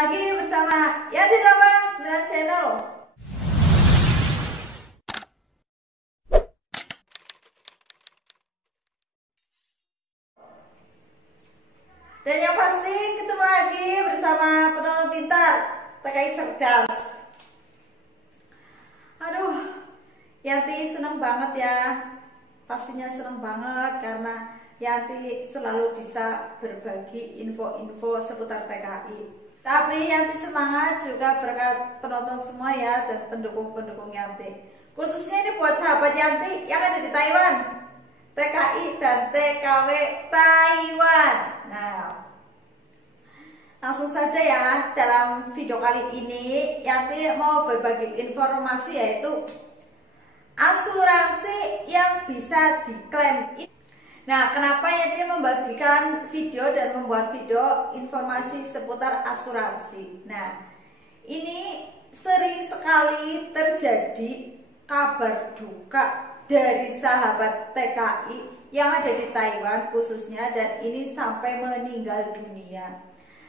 lagi bersama Yati 89 Channel. Dan yang pasti ketemu lagi bersama Penolong Pintar TKI Cerdas. Aduh, Yati seneng banget ya. Pastinya seneng banget karena Yati selalu bisa berbagi info-info seputar TKI. Tapi Yati semangat juga berkat penonton semua ya dan pendukung-pendukung Yati. Khususnya ini buat sahabat Yati yang ada di Taiwan, TKI dan TKW Taiwan. Nah, langsung saja ya, dalam video kali ini Yati mau berbagi informasi yaitu asuransi yang bisa diklaim. Nah, kenapa Yati membagikan video dan membuat video informasi seputar asuransi? Nah, ini sering sekali terjadi kabar duka dari sahabat TKI yang ada di Taiwan khususnya, dan ini sampai meninggal dunia.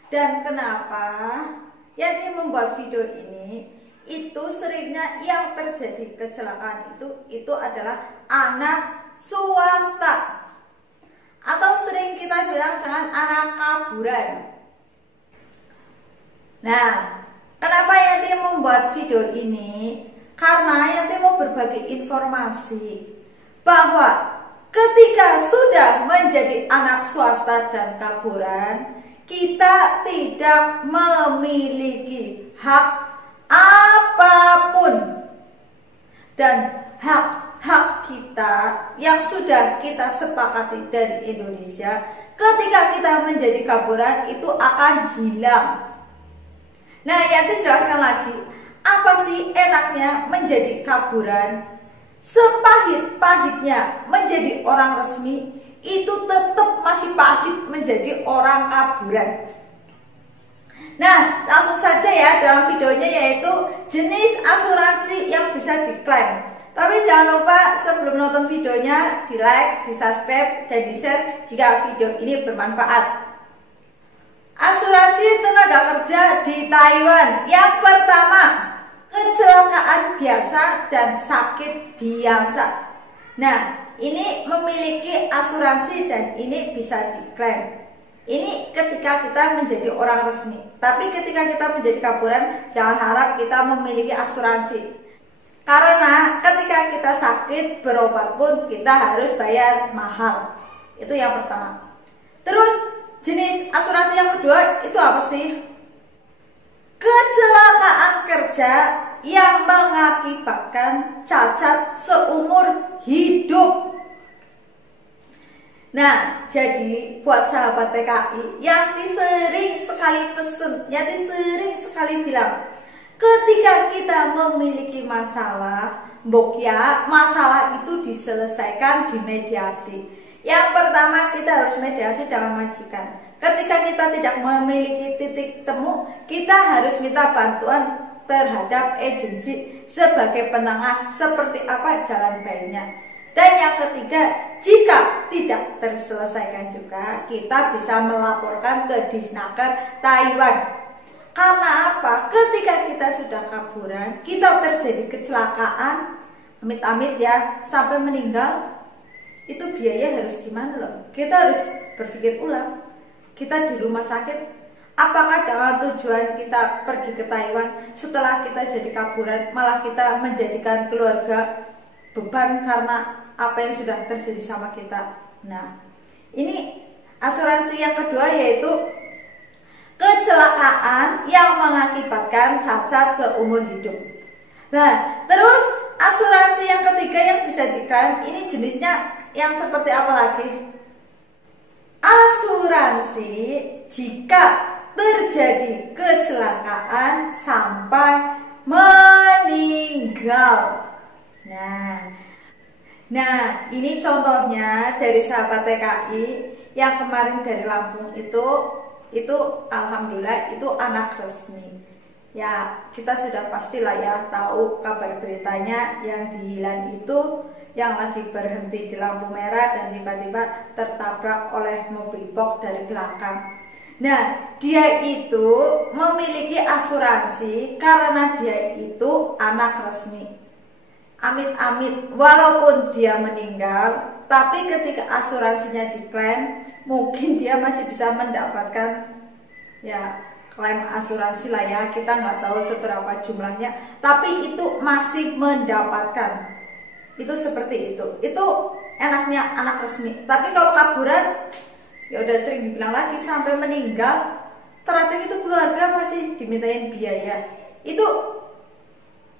Dan kenapa Yati membuat video ini? Itu seringnya yang terjadi kecelakaan itu adalah anak swasta, atau sering kita bilang dengan anak kaburan. Nah, kenapa Yati membuat video ini? Karena Yati mau berbagi informasi bahwa ketika sudah menjadi anak swasta dan kaburan, kita tidak memiliki hak apapun, dan hak-hak kita yang sudah kita sepakati dari Indonesia ketika kita menjadi kaburan itu akan hilang. Nah, Yati jelaskan lagi, apa sih enaknya menjadi kaburan? Sepahit-pahitnya menjadi orang resmi, itu tetap masih pahit menjadi orang kaburan. Nah, langsung saja ya dalam videonya, yaitu jenis asuransi yang bisa diklaim. Tapi jangan lupa sebelum nonton videonya di like, di subscribe, dan di share jika video ini bermanfaat. Asuransi tenaga kerja di Taiwan. Yang pertama, kecelakaan biasa dan sakit biasa. Nah, ini memiliki asuransi dan ini bisa diklaim. Ini ketika kita menjadi orang resmi. Tapi ketika kita menjadi kaburan, jangan harap kita memiliki asuransi. Karena ketika kita sakit, berobat pun kita harus bayar mahal. Itu yang pertama. Terus jenis asuransi yang kedua itu apa sih? Kecelakaan kerja yang mengakibatkan cacat seumur hidup. Nah, jadi buat sahabat TKI, Yati sering sekali pesen, Yati sering sekali bilang, ketika kita memiliki masalah, mbokya, masalah itu diselesaikan di mediasi. Yang pertama, kita harus mediasi dengan majikan. Ketika kita tidak memiliki titik temu, kita harus minta bantuan terhadap agensi sebagai penengah, seperti apa jalan baiknya. Dan yang ketiga, jika tidak terselesaikan juga, kita bisa melaporkan ke Disnaker Taiwan. Karena apa? Ketika kita sudah kaburan, kita terjadi kecelakaan, amit-amit ya, sampai meninggal, itu biaya harus gimana loh? Kita harus berpikir ulang. Kita di rumah sakit, apakah dengan tujuan kita pergi ke Taiwan, setelah kita jadi kaburan, malah kita menjadikan keluarga beban karena apa yang sudah terjadi sama kita. Nah, ini asuransi yang kedua, yaitu kecelakaan yang mengakibatkan cacat seumur hidup. Nah, terus asuransi yang ketiga yang bisa diklaim, ini jenisnya yang seperti apa lagi? Asuransi jika terjadi kecelakaan sampai meninggal. Nah, ini contohnya dari sahabat TKI yang kemarin dari Lampung itu alhamdulillah itu anak resmi. Ya, kita sudah pastilah ya tahu kabar beritanya yang di Hilan itu yang lagi berhenti di lampu merah dan tiba-tiba tertabrak oleh mobil box dari belakang. Nah, dia itu memiliki asuransi karena dia itu anak resmi. Amit-amit, walaupun dia meninggal, tapi ketika asuransinya diklaim, mungkin dia masih bisa mendapatkan ya klaim asuransi lah ya. Kita nggak tahu seberapa jumlahnya, tapi itu masih mendapatkan. Itu seperti itu. Itu enaknya anak resmi. Tapi kalau kaburan, ya udah sering dibilang lagi, sampai meninggal terkadang itu keluarga masih dimintain biaya. Itu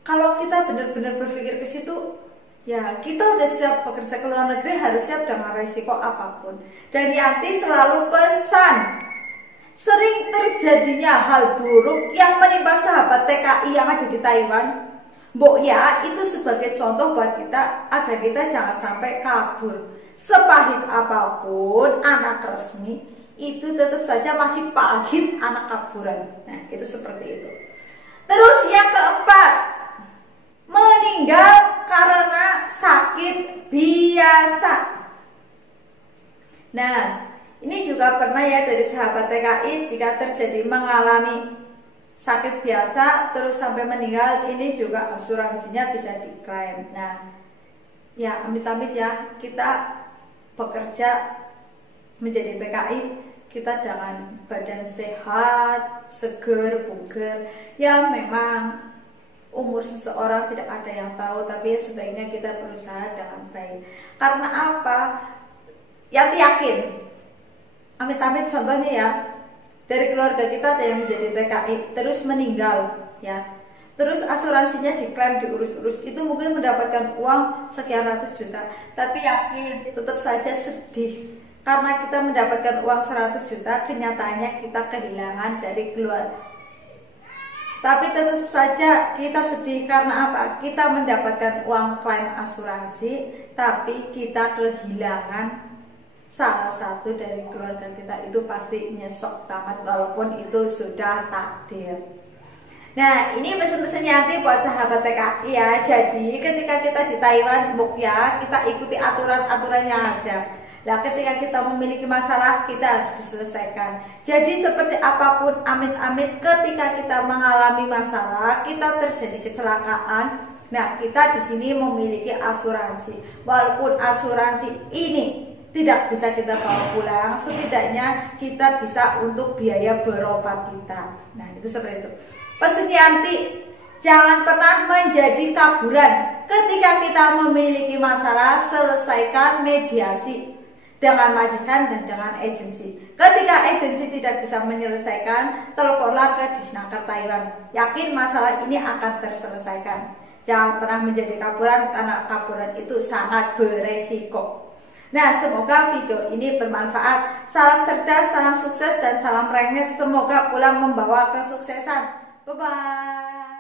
kalau kita benar-benar berpikir ke situ, ya kita udah siap bekerja ke luar negeri, harus siap dengan resiko apapun. Dan Yanti selalu pesan, sering terjadinya hal buruk yang menimpa sahabat TKI yang ada di Taiwan. Mbok ya, itu sebagai contoh buat kita agar kita jangan sampai kabur. Sepahit apapun anak resmi, itu tetap saja masih pahit anak kaburan. Nah, itu seperti itu. Terus yang keempat, meninggal karena sakit biasa. Nah, ini juga pernah ya dari sahabat TKI, jika terjadi mengalami sakit biasa terus sampai meninggal, ini juga asuransinya bisa diklaim. Nah, ya amit-amit ya, kita bekerja menjadi TKI, kita dengan badan sehat, seger, bugar. Ya memang umur seseorang tidak ada yang tahu, tapi sebaiknya kita berusaha dengan baik. Karena apa? Yanti yakin, amit-amit contohnya ya, dari keluarga kita ada yang menjadi TKI terus meninggal ya, terus asuransinya diklaim, diurus-urus, itu mungkin mendapatkan uang sekian ratus juta, tapi yakin tetap saja sedih karena kita mendapatkan uang 100 juta, kenyataannya kita kehilangan dari keluarga. Tapi tetap saja kita sedih karena apa? Kita mendapatkan uang klaim asuransi, tapi kita kehilangan salah satu dari keluarga kita. Itu pasti nyesek banget, walaupun itu sudah takdir. Nah, ini pesan-pesan Yanti buat sahabat TKI ya. Jadi ketika kita di Taiwan, ya kita ikuti aturan-aturan yang ada. Nah, ketika kita memiliki masalah, kita harus diselesaikan. Jadi seperti apapun, amit-amit ketika kita mengalami masalah, kita terjadi kecelakaan, nah kita di sini memiliki asuransi. Walaupun asuransi ini tidak bisa kita bawa pulang, setidaknya kita bisa untuk biaya berobat kita. Nah, itu seperti itu. Pesan Yanti, jangan pernah menjadi kaburan. Ketika kita memiliki masalah, selesaikan mediasi dengan majikan dan dengan agensi. Ketika agensi tidak bisa menyelesaikan, teleponlah ke Disnaker Taiwan. Yakin masalah ini akan terselesaikan. Jangan pernah menjadi kaburan, karena kaburan itu sangat beresiko. Nah, semoga video ini bermanfaat. Salam cerdas, salam sukses, dan salam rengges. Semoga pulang membawa kesuksesan. Bye-bye.